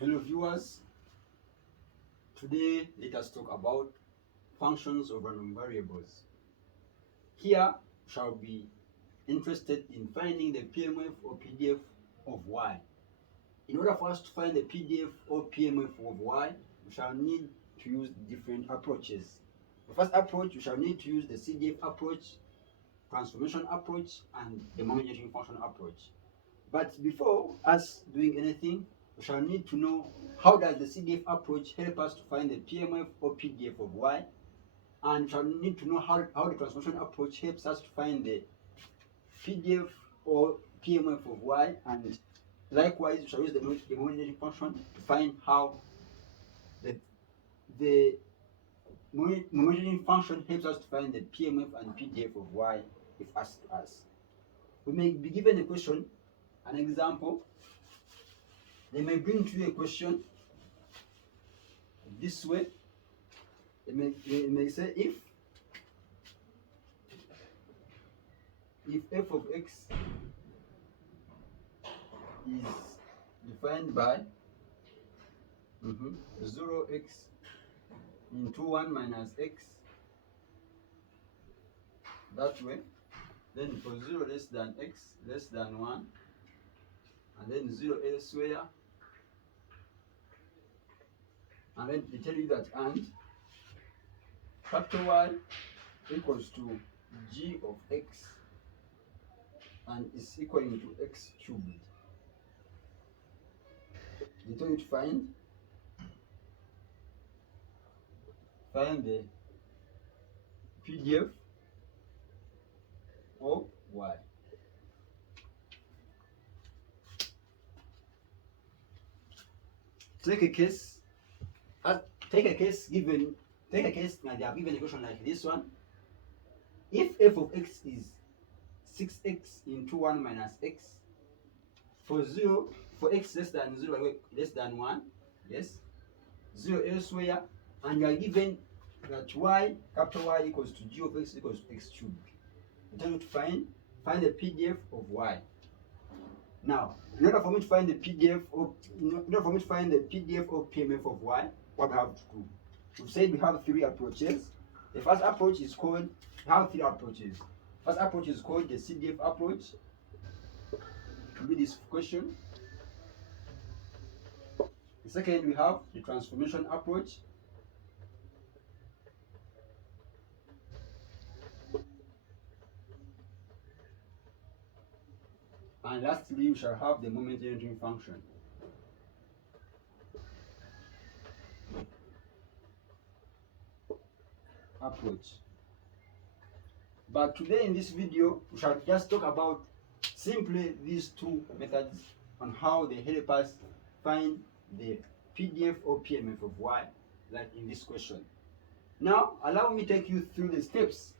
Hello viewers, today let us talk about functions of random variables. Here we shall be interested in finding the PMF or PDF of y. In order for us to find the PDF or PMF of y, we shall need to use different approaches. The first approach, we shall need to use the CDF approach, transformation approach, and the moment generation function approach. But before us doing anything, we shall need to know how does the CDF approach help us to find the PMF or PDF of y, and we shall need to know how the transformation approach helps us to find the PDF or PMF of y, and likewise we shall use the moment function to find how the moment function helps us to find the PMF and PDF of y if asked us. We may be given a question, an example. They may bring to you a question this way. They may say if f of x is defined by 0x into 1 minus x, that way, then for 0 less than x less than 1, and then 0 elsewhere, and then they tell you that and factor y equals to g of x and is equaling to x cubed. They tell you to find the PDF of y. Take a case now they have given a question like this one. If f of x is 6x into 1 minus x, for x less than 0 less than 1, yes, 0 elsewhere, and you are given that capital Y equals to g of x equals to x cubed. You tell you to find the PDF of y. Now, in order for me to find the PDF or PMF of y, what we have to do? We've said we have three approaches. The first approach is called, we have three approaches. First approach is called the CDF approach. To do this question. The second, we have the transformation approach. And lastly, we shall have the moment generating function. Approach. But today in this video, we shall just talk about simply these two methods on how they help us find the PDF or PMF of y, like in this question. Now, allow me take you through the steps.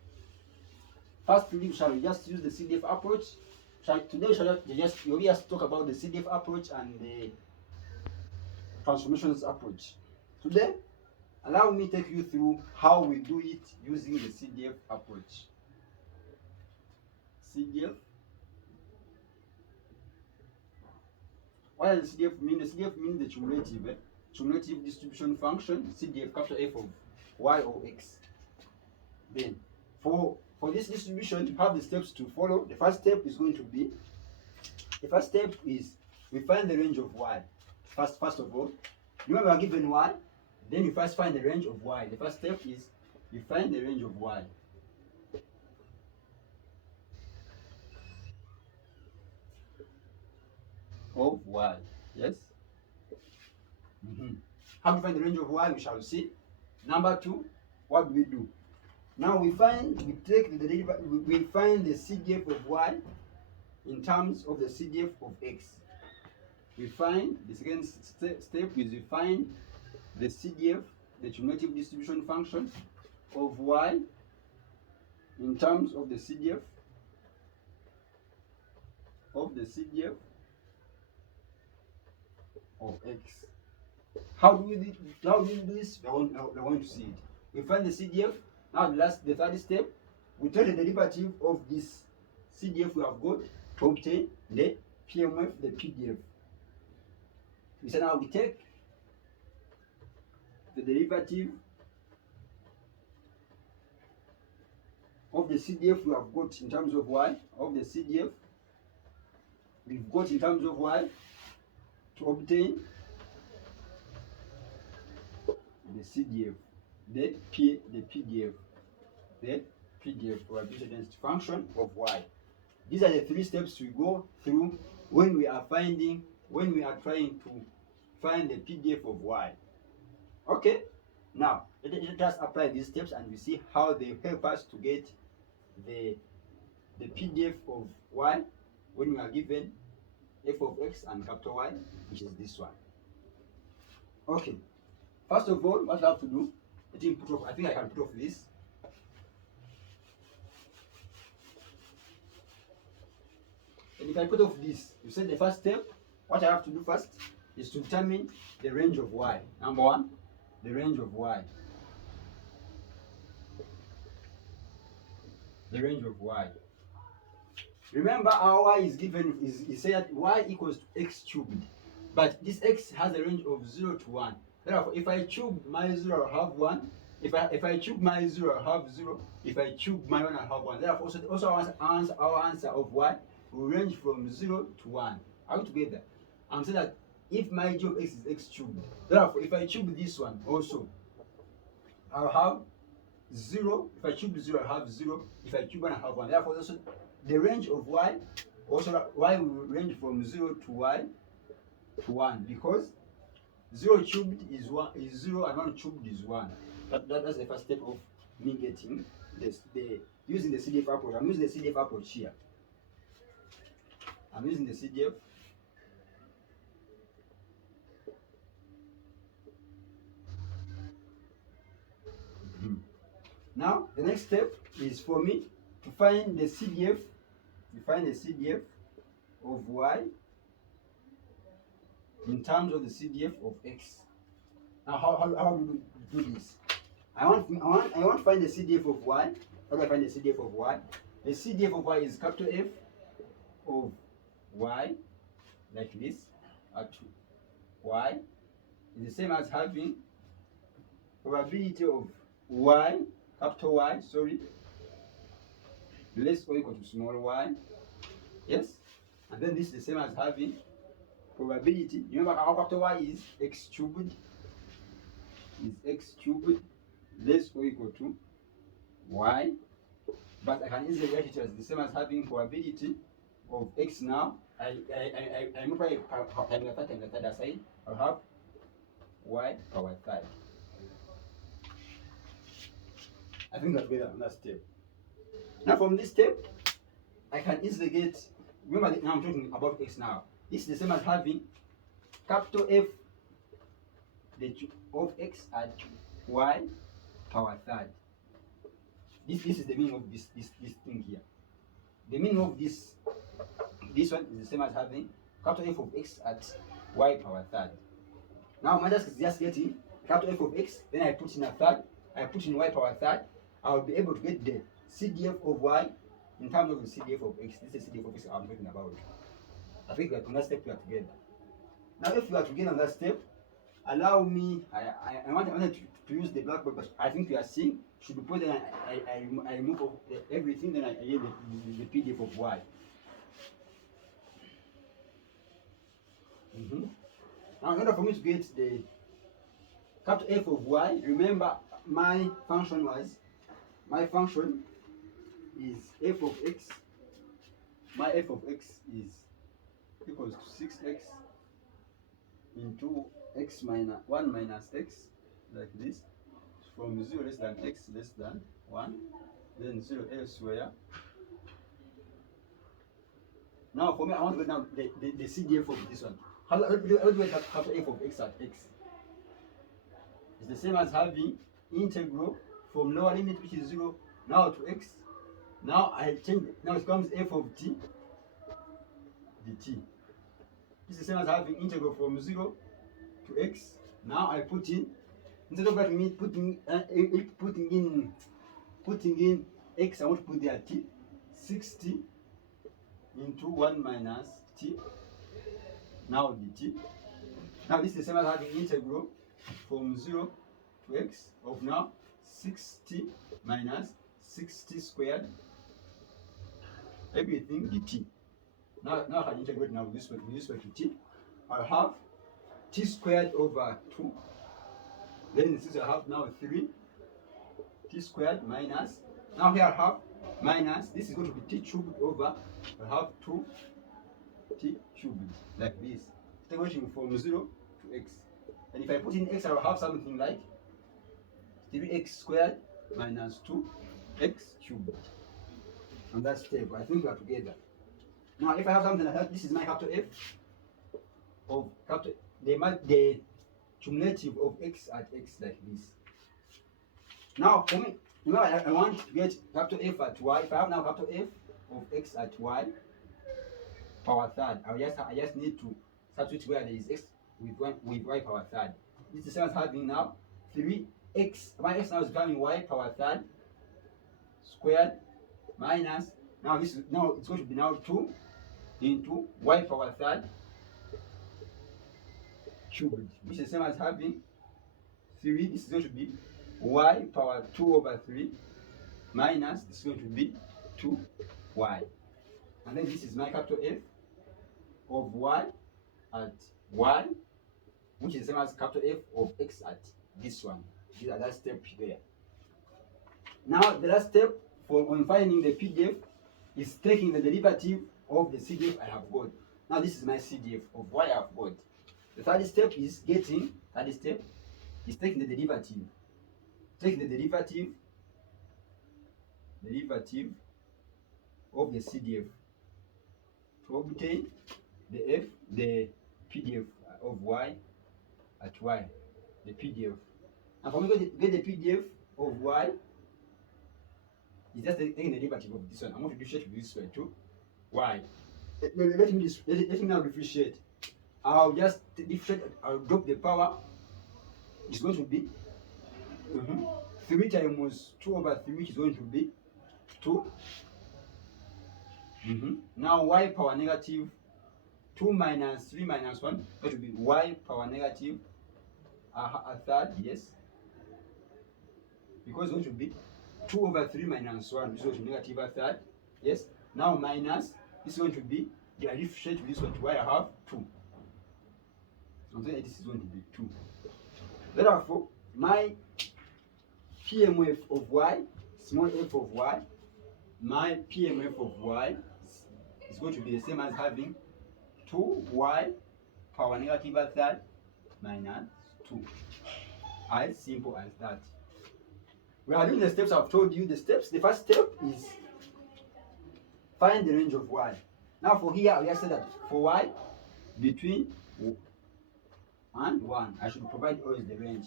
Firstly, we shall just use the CDF approach. Today we shall just talk about the CDF approach and the transformations approach. Today, allow me take you through how we do it using the CDF approach. CDF. What does CDF mean? The CDF means the cumulative distribution function, CDF, capital F of y or x. Then, for this distribution, you have the steps to follow. The first step is we find the range of y. First of all, remember we are given y, then you first find the range of y. The first step is you find the range of y. Yes. How to find the range of y, we shall see. Number two, what do we do? Now we find the CDF of y in terms of the CDF of x. We find the second step is we find the CDF, the cumulative distribution function of y in terms of the CDF of x. How do we do this? We are going to see it. We find the CDF. Now the third step, we take the derivative of this CDF we have got to obtain the PMF, the PDF. We say now we take the derivative of the CDF we have got in terms of y, of the CDF we've got in terms of y, to obtain the CDF, the PDF, the PDF, probability density function of y. These are the three steps we go through when we are trying to find the PDF of y. Okay, now let us apply these steps and we see how they help us to get the PDF of y when we are given f of x and capital Y, which is this one. Okay, first of all, what you have to do, I think I can put off this. And if I put off this, you said the first step, what I have to do first is to determine the range of y. Number one, the range of y. The range of y. Remember, our y is given, is said y equals to x cubed. But this x has a range of 0 to 1. Therefore, if I cube my 0, I'll have 1. If I cube my 0, I'll have 0. If I cube my 1, I'll have 1. Therefore, also our answer of y will range from 0 to 1. Are we together? I'm saying that if my g of x is x cubed, therefore, if I cube this one also, I'll have 0. If I cube 0, I'll have 0. If I cube 1, I'll have 1. Therefore, also the range of y, also y will range from 0 to y to 1, because 0 cubed is 0 and 1 cubed is 1. That's the first step of me getting this, using the CDF approach. I'm using the CDF approach here. I'm using the CDF. Now the next step is for me to find the CDF. Find the CDF of y in terms of the CDF of x. Now how do we do this? I want to find the CDF of y. How do I find the CDF of y? The CDF of y is capital F of y, like this, at y is the same as having probability of y, capital Y, sorry, less or equal to small y. Yes? And then this is the same as having probability. Remember our capital Y is x cubed. Is x cubed less or equal to y. But I can easily write it as the same as having probability of x now. I multiply times the third aside. I'll have y power third. I think that's better on that step. Now from this step, I can easily get, remember now I'm talking about x now. This is the same as having capital F of x at y power third. This is the meaning of this thing here. The meaning of this one is the same as having capital F of x at y power third. Now my task is just getting capital F of x, then I put in a third, I put in y power third. I'll be able to get the CDF of y in terms of the CDF of x. This is CDF of x I'm talking about. I think on that step we are together. Now if we are together on that step, allow me, I wanted to use the blackboard, but I think we are seeing should be put in. I remove everything, then I get the PDF of y. Now in order for me to get the capital F of y, remember my function is f of x. My f of x is equals to 6x into x minus 1 minus x, like this, from 0 less than x less than 1, then 0 elsewhere. Now for me, I want to get down the CDF of this one. How do I have f of x at x? It's the same as having integral from lower limit, which is 0, now to x. Now I change, now it becomes f of t dt. This is the same as having integral from 0 to x. Now I put in, instead of me putting in x, I want to put there t, 60 into 1 minus t, now dt. Now this is the same as having integral from 0 to x of now 60 minus 60 squared everything dt. Now I can integrate now with respect to t. I have t squared over 2. Then since I have now 3 t squared minus, now here I have minus, this is going to be t cubed over, I have 2 t cubed, like this, integrating from 0 to x. And if I put in x, I will have something like 3x squared minus 2x cubed. And that's step. I think we are together. Now if I have something like that, this is my capital F of capital, the cumulative of x at x, like this. Now for me, I want to get capital F at y. If I have now capital F of x at y power third, I just need to substitute where there is x with y power third. This is the same as having now 3x. My x now is becoming y power third squared minus, now this is, now it's going to be now 2 into y power third cubed, which is the same as having 3. This is going to be y power 2 over 3 minus, this is going to be 2y. And then this is my capital F of y at y, which is the same as capital F of x at this one. This is that step there. Now the last step on finding the PDF is taking the derivative of the CDF I have got. Now this is my CDF of y I have got. The third step is taking the derivative. Take the derivative of the CDF to obtain the PDF of y at y, the PDF. And for me to get the PDF of y, is just taking the derivative of this one. I'm going to differentiate this way too. Y. Let me now differentiate. I'll just differentiate. I'll drop the power. It's going to be 3 times 2 over 3, which is going to be 2. Now y power negative 2 minus 3 minus 1, that will be y power negative a third, yes. Because it's going to be 2 over 3 minus 1, which is going to be negative a third, yes. Now minus, this is going to be, I differentiate with this one to y I have 2. So this is going to be 2. Therefore, my PMF of y, small f of y, my PMF of y is going to be the same as having 2y power negative a third minus 2. As simple as that. We are doing the steps I've told you. The first step is find the range of y. Now for here, I just said that for y between and 1, I should provide always the range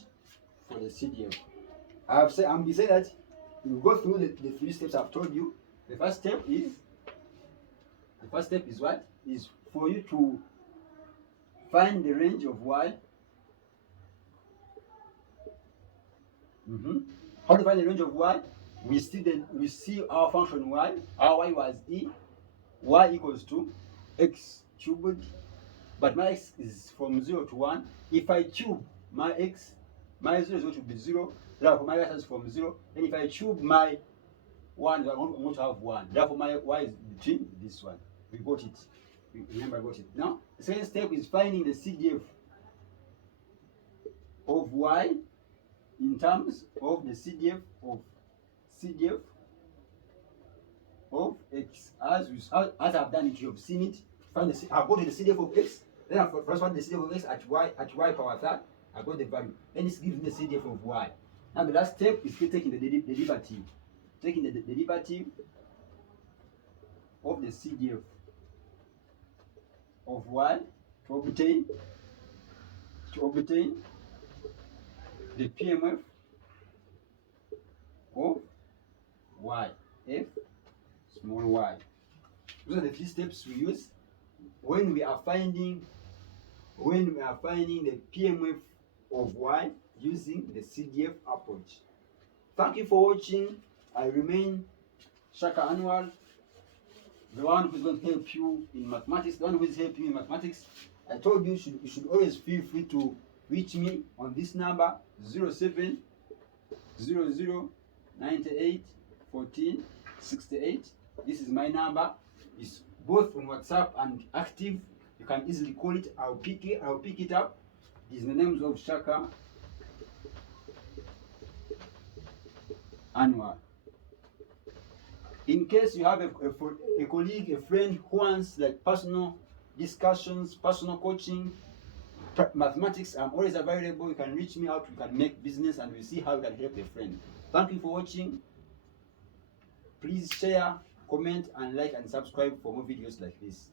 for the CDF. I'm saying that you go through the 3 steps I've told you. The first step is what? Is for you to find the range of y. How to find the range of y? We see our function y. Our y was y equals to x cubed, but my x is from 0 to 1. If I cube my x, my 0 is going to be 0. Therefore, my y is from 0. And if I cube my 1, I'm going to have 1. Therefore, my y is between this one. We got it. Remember, I got it. Now, the second step is finding the CDF of y in terms of the CDF of x. As I've done it, you have seen it. I've got the CDF of x. Then I first find the CDF of x at y power third. I got the value. Then it gives me the CDF of y. Now the last step is taking the derivative. Taking the derivative of the CDF of y to obtain the PMF of y, f small y. Those are the 3 steps we use when we are finding the PMF of y using the CDF approach. Thank you for watching. I remain Shaka Anwar, the one who is going to help you in mathematics, the one who is helping you in mathematics. I told you you should always feel free to reach me on this number 07 00 98 14 68. This is my number. It's both on WhatsApp and active. You can easily call it. I'll pick it up. These are the names of Shaka Anwar. In case you have a colleague, a friend who wants like personal discussions, personal coaching, mathematics, I'm always available. You can reach me out. We can make business and we see how we can help a friend. Thank you for watching. Please share, comment, and like and subscribe for more videos like this.